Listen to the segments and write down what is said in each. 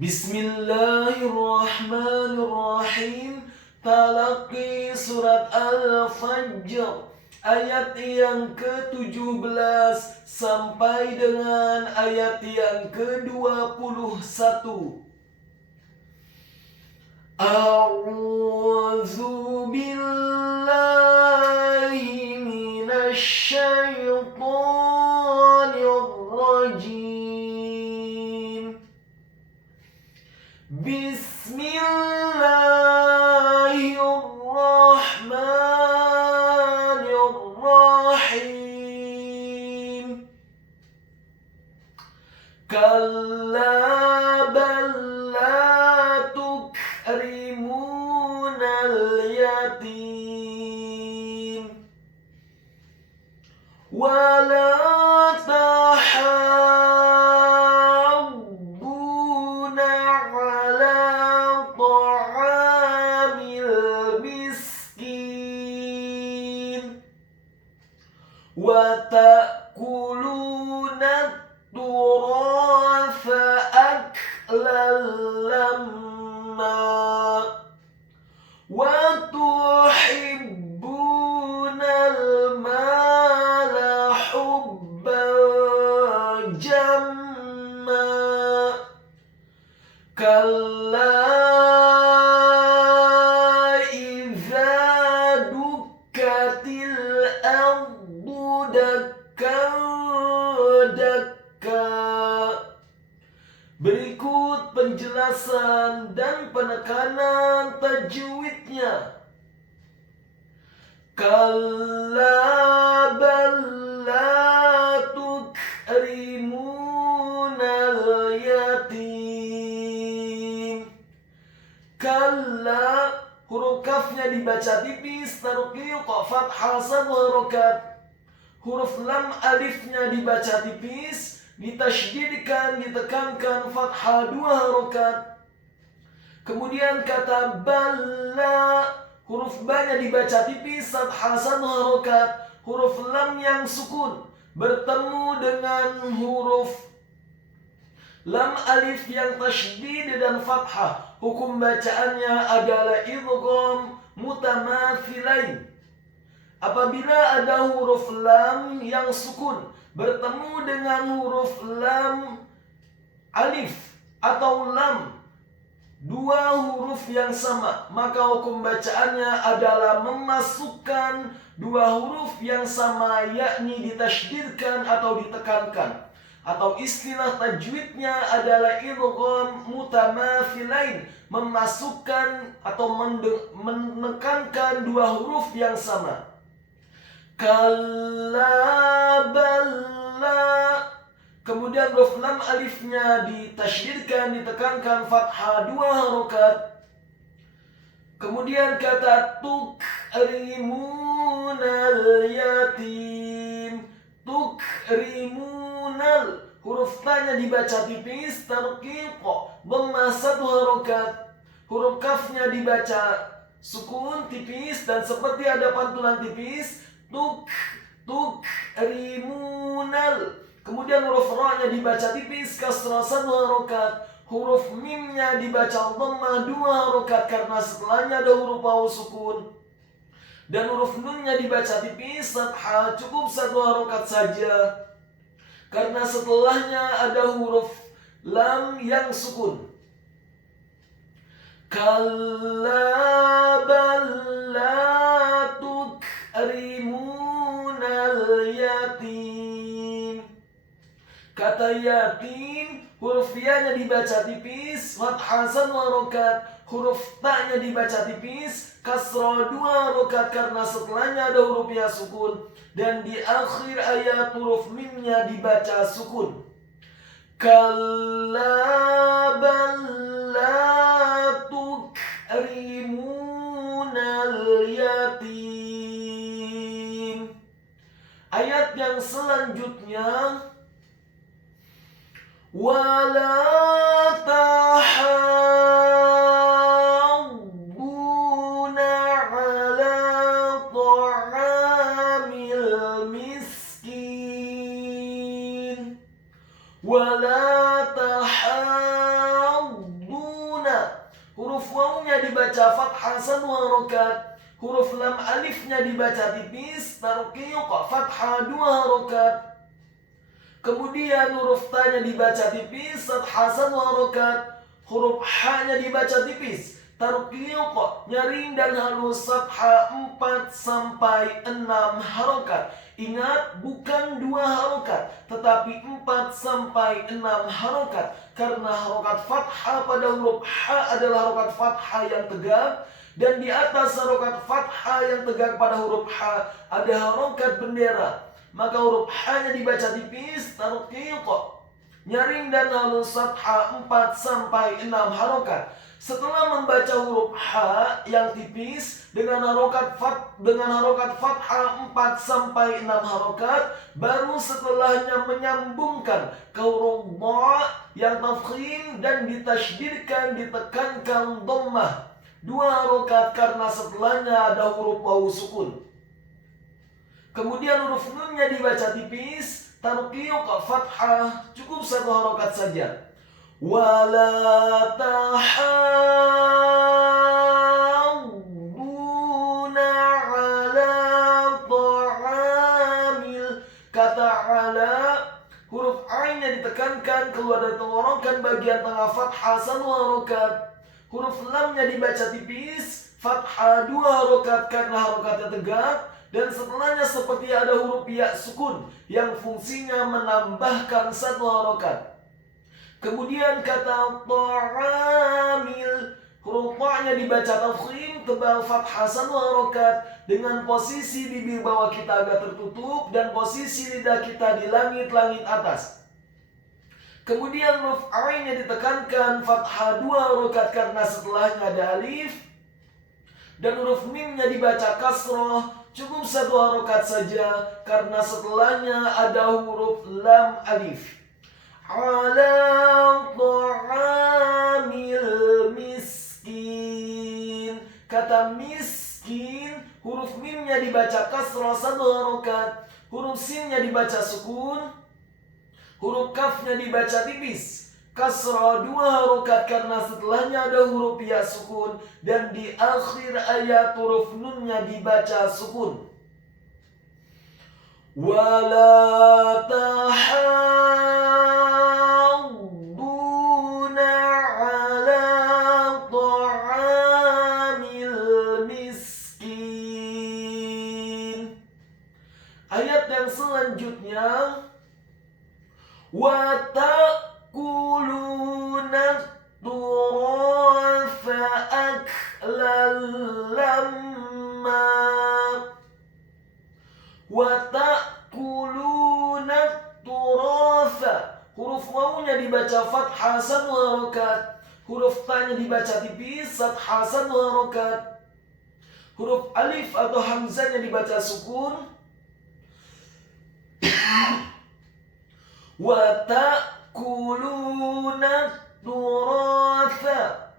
Bismillahirrahmanirrahim. Talaqi surat Al-Fajr ayat yang ke-17 sampai dengan ayat yang ke-21. A'udzu billahi minasy syaithanir rajim. Bismillahirrahmanirrahim. Kalla bal la tukrimunal yatim wala tahabbuna ala ta'amil miskin wa ta'kuluna turatha aklan lamma wa tuhibbunal mala hubban jamma kalla idza dukkatil ardu dakkan dakka. Berikut penjelasan dan penekanan tajwidnya. Kalla bal la tukrimunal yatim. Kalla, huruf kafnya dibaca tipis, tarqiq fathah 1 harokat. Huruf lam alifnya dibaca tipis, ditasydidkan, ditekankan fathah 2 harokat. Kemudian kata balla, huruf ba-nya dibaca tipis, fathah 1 harokat. Huruf lam yang sukun bertemu dengan huruf lam alif yang tasydid dan fathah. Hukum bacaannya adalah idgham mutamathilain. Apabila ada huruf lam yang sukun bertemu dengan huruf lam alif atau lam, dua huruf yang sama, maka hukum bacaannya adalah memasukkan dua huruf yang sama, yakni ditasydidkan atau ditekankan. Atau istilah tajwidnya adalah idgham mutamathilain, memasukkan atau menekankan dua huruf yang sama. Kalla balla, kemudian huruf lam alifnya ditasydidkan, ditekankan fathah 2 harokat. Kemudian kata tukrimunal yatim. Tukrimunal, huruf ta-nya dibaca tipis, tarqiq dhamma 1 harokat. Huruf kafnya dibaca sukun tipis dan seperti ada pantulan tipis. Tukrimunal. Kemudian huruf ra-nya dibaca tipis, kasrah 1 harokat. Huruf mim-nya dibaca dhammah 2 harokat karena setelahnya ada huruf wawu sukun. Dan huruf nun-nya dibaca tipis, fathah cukup 1 harokat saja karena setelahnya ada huruf lam yang sukun. Kalla bal la tukrimunal yatim. Kata yatim, huruf ya-nya dibaca tipis, fathah 1 harokat. Huruf ta-nya dibaca tipis, kasrah 2 harokat karena setelahnya ada huruf ya sukun. Dan di akhir ayat huruf mim-nya dibaca sukun. Kalla bal la tukrimunal yatim. Ayat yang selanjutnya, wala tahabbuna ala ta'amil miskin. Wala tahabbuna huruf wawunya dibaca fathah 1 harokat, huruf lam alifnya dibaca tipis, tarqiq fathah 2 harokat. Kemudian huruf ta-nya dibaca tipis, fathah 1 harokat, huruf ha-nya dibaca tipis, tarqiq nyaring dan halus, fathah 4 sampai 6 harokat. Ingat, bukan 2 harokat, tetapi 4 sampai 6 harokat. Karena harokat fathah pada huruf ha adalah harokat fathah yang tegak, dan di atas harokat fathah yang tegak pada huruf ha ada harokat bendera. Maka huruf ha-nya dibaca tipis, tarqiq nyaring dan halus, fathah 4 sampai 6 harokat. Setelah membaca huruf ha yang tipis dengan harokat fathah 4 sampai 6 harokat, baru setelahnya menyambungkan ke huruf dha yang tafkhim dan ditasydidkan, ditekankan dhammah 2 harokat karena setelahnya ada huruf wawu sukun. Kemudian huruf nunnya dibaca tipis, tarqiq fathah, cukup 1 harokat saja. Wala tahadduna ala ta'amil. Kata ala, huruf ainnya ditekankan keluar dari tenggorokan bagian tengah, fathah 1 harokat. Huruf lamnya dibaca tipis, fathah 2 harokat karena harokatnya tegak. Dan setelahnya seperti ada huruf ya sukun yang fungsinya menambahkan 1 harokat. Kemudian kata ta'amil, huruf ta-nya dibaca tafkhim tebal, fathah 1 harokat dengan posisi bibir bawah kita agak tertutup dan posisi lidah kita di langit-langit atas. Kemudian huruf ainnya ditekankan, fathah 2 harokat karena setelahnya ada alif. Dan huruf mimnya dibaca kasroh, cukup 1 harokat saja karena setelahnya ada huruf lam alif. Ala ta'amil miskin. Kata miskin, huruf mimnya dibaca kasroh 1 harokat, huruf sinnya dibaca sukun, huruf kafnya dibaca tipis, kasroh 2 harokat karena setelahnya ada huruf ya sukun, dan di akhir ayat huruf nunnya dibaca sukun. Wala tahadduna ala ta'amil miskin. Ayat yang selanjutnya, wa ta'kuluna turatha aklan lamma. Wa ta'kuluna turatha, huruf wawunya dibaca fathah 1 harokat, huruf ta-nya dibaca tipis, fathah 1 harokat, huruf alif atau hamzahnya dibaca sukun. Wa ta'kuluna turatha.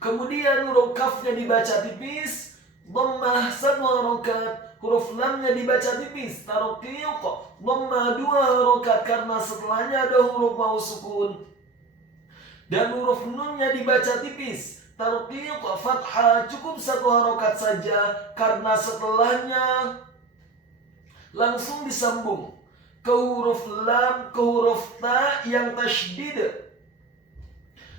Kemudian huruf kafnya dibaca tipis, dhammah 1 harokat, huruf lamnya dibaca tipis, tarqiq dhammah 2 harokat karena setelahnya ada huruf wawu sukun. Dan huruf nunnya dibaca tipis, tarqiq fathah, cukup 1 harokat saja karena setelahnya langsung disambung ke huruf lam, ke huruf ta yang tasydid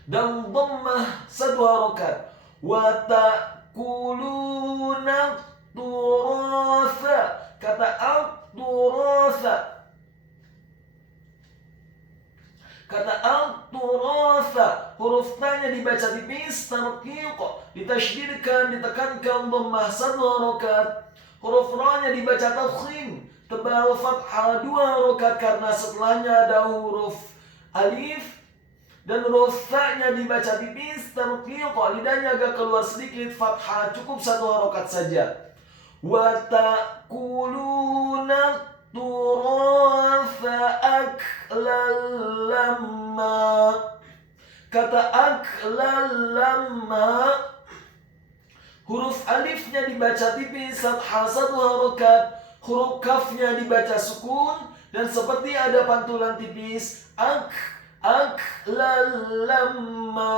dan dhammah 1 harokat. Wa ta'kuluna turatha. Kata al-turatha, kata al-turatha, huruf ta-nya dibaca tipis, tarqiq ditasydidkan, ditekankan, dhammah 1 harokat. Huruf ra-nya dibaca tafkhim tebal, fathah 2 harokat karena setelahnya ada huruf alif. Dan huruf ta-nya dibaca tipis, tarqiq lidahnya agak keluar sedikit, fathah, cukup 1 harokat saja. Wa ta'kuluna turatha aklan lamma. Kata aklan lamma, huruf alifnya dibaca tipis, fathah 1 harokat, huruf kafnya dibaca sukun, dan seperti ada pantulan tipis, Aklalama.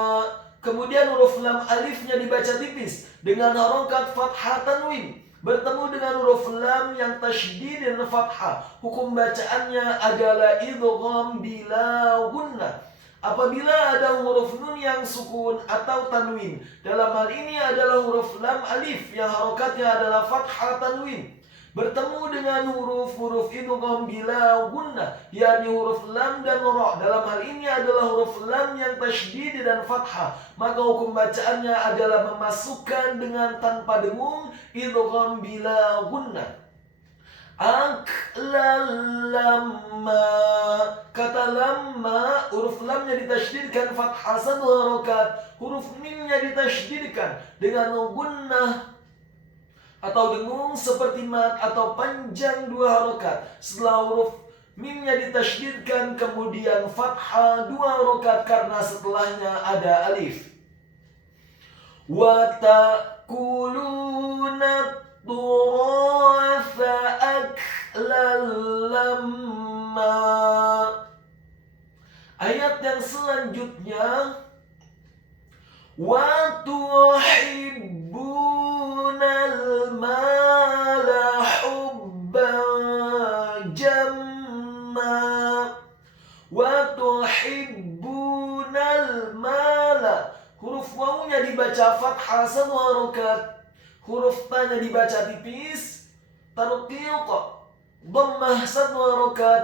Kemudian huruf lam alifnya dibaca tipis dengan harokat fathah tanwin bertemu dengan huruf lam yang tasydid dan fathah. Hukum bacaannya adalah idgham bila gunnah. Apabila ada huruf nun yang sukun atau tanwin, dalam hal ini adalah huruf lam alif yang harokatnya adalah fathah tanwin bertemu dengan huruf-huruf idgham bila gunnah, yakni huruf lam dan ra. Dalam hal ini adalah huruf lam yang tasydid dan fathah, maka hukum bacaannya adalah memasukkan dengan tanpa dengung idgham bila gunnah. Aklalama. Kata lamma, huruf lamnya ditasydidkan fathah 1 harokat, huruf mimnya ditasydidkan dengan gunnah atau dengung seperti mat atau panjang 2 harokat. Setelah huruf mimnya ditasydidkan kemudian fathah 2 harokat karena setelahnya ada alif. Wa ta'kuluna turatha aklan lamma. Ayat yang selanjutnya, wa tuhibbunal mala hubban jamma. Wa tuhibbunal mala. Huruf wawunya dibaca fathah 1 harokat, huruf ta-nya dibaca tipis, tarqiq dhammah 1 harokat,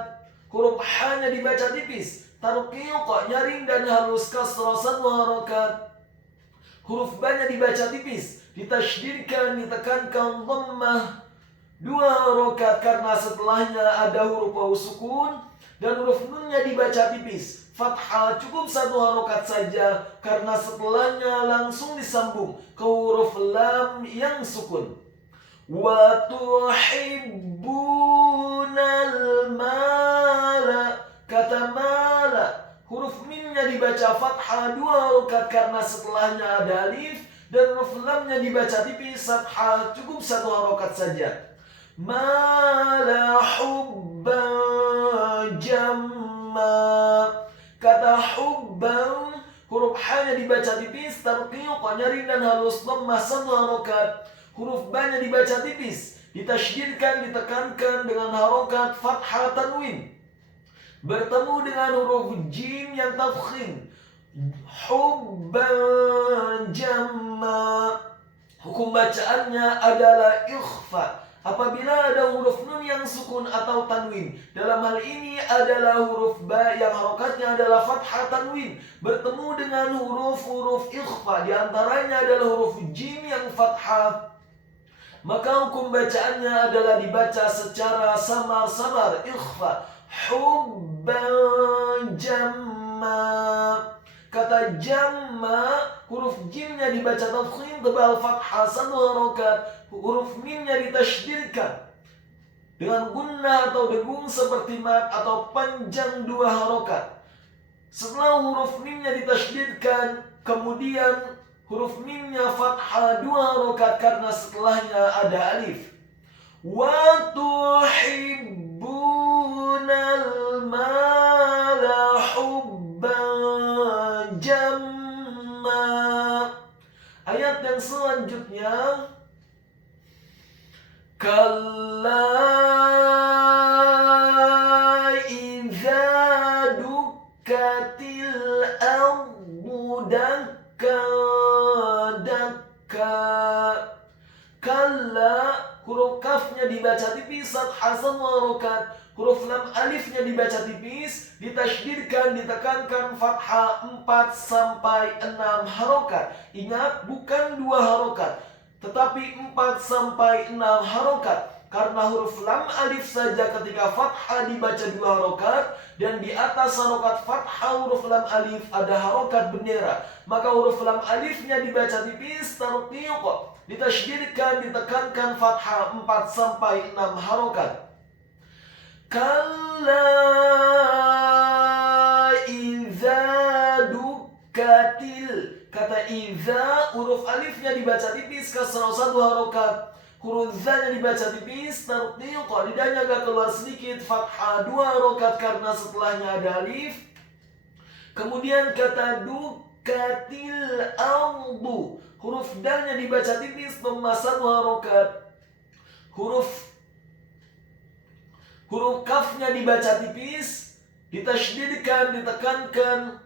huruf ha-nya dibaca tipis, tarqiq nyaring dan halus kasrah 1 harokat. Huruf ba-nya dibaca tipis, ditasydidkan, ditekankan dhammah 2 harokat karena setelahnya ada huruf wawu sukun, dan huruf nun-nya dibaca tipis, fathah cukup 1 harokat saja karena setelahnya langsung disambung ke huruf lam yang sukun. Wa tuhibbunal mala. Kata mala, huruf mimnya dibaca fathah 2 harokat karena setelahnya ada alif, dan huruf lamnya dibaca tipis, fathah cukup 1 harokat saja. Mala hubban jamma. Kata hubban, huruf ha-nya dibaca tipis, tarqiq nyaring dan halus dhammah 1 harokat. Huruf ba-nya dibaca tipis, ditasydidkan, ditekankan dengan harokat fathah tanwin bertemu dengan huruf jim yang tafkhim, hubban jamma. Hukum bacaannya adalah ikhfa apabila ada huruf nun yang sukun atau tanwin. Dalam hal ini adalah huruf ba yang harokatnya adalah fathah tanwin bertemu dengan huruf-huruf ikhfa, di antaranya adalah huruf jim yang fathah. Maka hukum bacaannya adalah dibaca secara samar-samar, ikhfa, hubban jamma. Kata jamma, huruf jimnya dibaca tafkhim tebal fathah 1 harokat, huruf mimnya ditasydidkan dengan gunnah atau dengung seperti mat atau panjang 2 harokat. Setelah huruf mimnya ditasydidkan, kemudian huruf mimnya fathah 2 harokat karena setelahnya ada alif. Wa tuhibbunal mala hubban jamma. Ayat yang selanjutnya, kalla idza dukkatil ardu dakka dakka. Kalla, huruf kafnya dibaca tipis, fathah 1 harokat, huruf lam alifnya dibaca tipis, ditasydidkan, ditekankan, fathah 4 sampai 6 harokat. Ingat, bukan 2 harokat, tetapi 4 sampai 6 harokat. Karena huruf lam alif saja ketika fathah dibaca 2 harokat, dan di atas harokat fathah huruf lam alif ada harokat bendera, maka huruf lam alifnya dibaca tipis, tarqiq, ditasydidkan, ditekankan, fathah 4 sampai 6 harokat. Kalla idza dukkatil. Kata idza, huruf alifnya dibaca tipis, kasrah 1 harokat, huruf za-nya dibaca tipis, tarqiq, lidahnya agak keluar sedikit, fathah 2 harokat karena setelahnya ada alif. Kemudian kata dukatil ardu, huruf dalnya dibaca tipis, dhamma 1 harokat. Huruf kafnya dibaca tipis, ditasydidkan, ditekankan,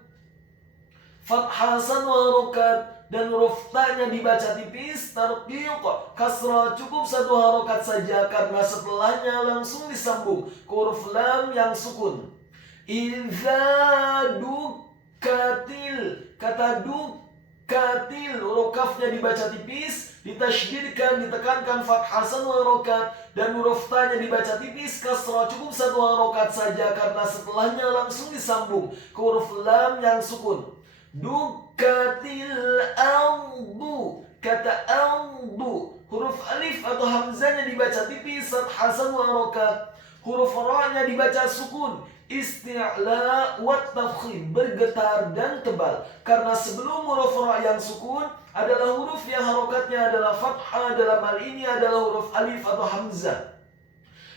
fathah 1 harokat. Dan huruf ta-nya dibaca tipis, tarqiq, kasrah cukup 1 harokat saja karena setelahnya langsung disambung ke huruf lam yang sukun. Idza dukatil, kata dukatil, huruf kafnya dibaca tipis, ditasydidkan, ditekankan, fathah 1 harokat. Dan huruf ta-nya dibaca tipis, kasrah cukup 1 harokat saja karena setelahnya langsung disambung ke huruf lam yang sukun. Dukatil ardu, kata ardu, huruf alif atau hamzahnya dibaca tipis, fathah 1 harokat. Huruf ra-nya dibaca sukun, isti'la wa tafkhim, bergetar dan tebal. Karena sebelum huruf ra yang sukun adalah huruf yang harokatnya adalah fathah, dalam hal ini adalah huruf alif atau hamzah.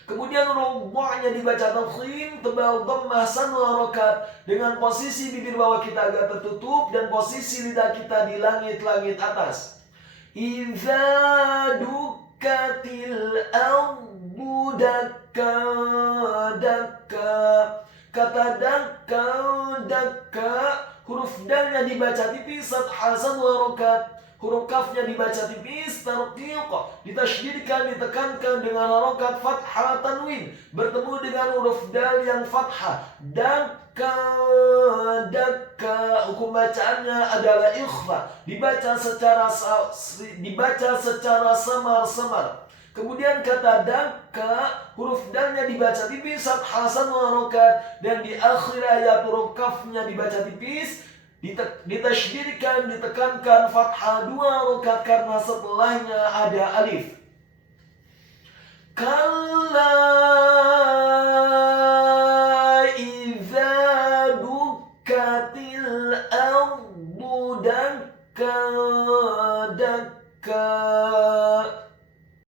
Kemudian huruf dha-nya dibaca tafkhim, tebal, dhammah 1 harokat, dengan posisi bibir bawah kita agak tertutup dan posisi lidah kita di langit-langit atas. Idza dukatil ardu dakka, dakka, kata dakka, huruf dalnya dibaca tipis, fathah 1 harokat. Huruf kafnya dibaca tipis, tarqiq, ditasydidkan, ditekankan dengan harokat fathah tanwin, bertemu dengan huruf dal yang fathah. Dakka, dakka, hukum bacaannya adalah ikhfa, dibaca secara samar-samar. Kemudian kata dakka, huruf dalnya dibaca tipis, fathah 1 harokat, dan di akhir ayat huruf kafnya dibaca tipis, ditasydidkan, ditekankan, fathah 2 harokat karena setelahnya ada alif. Kalla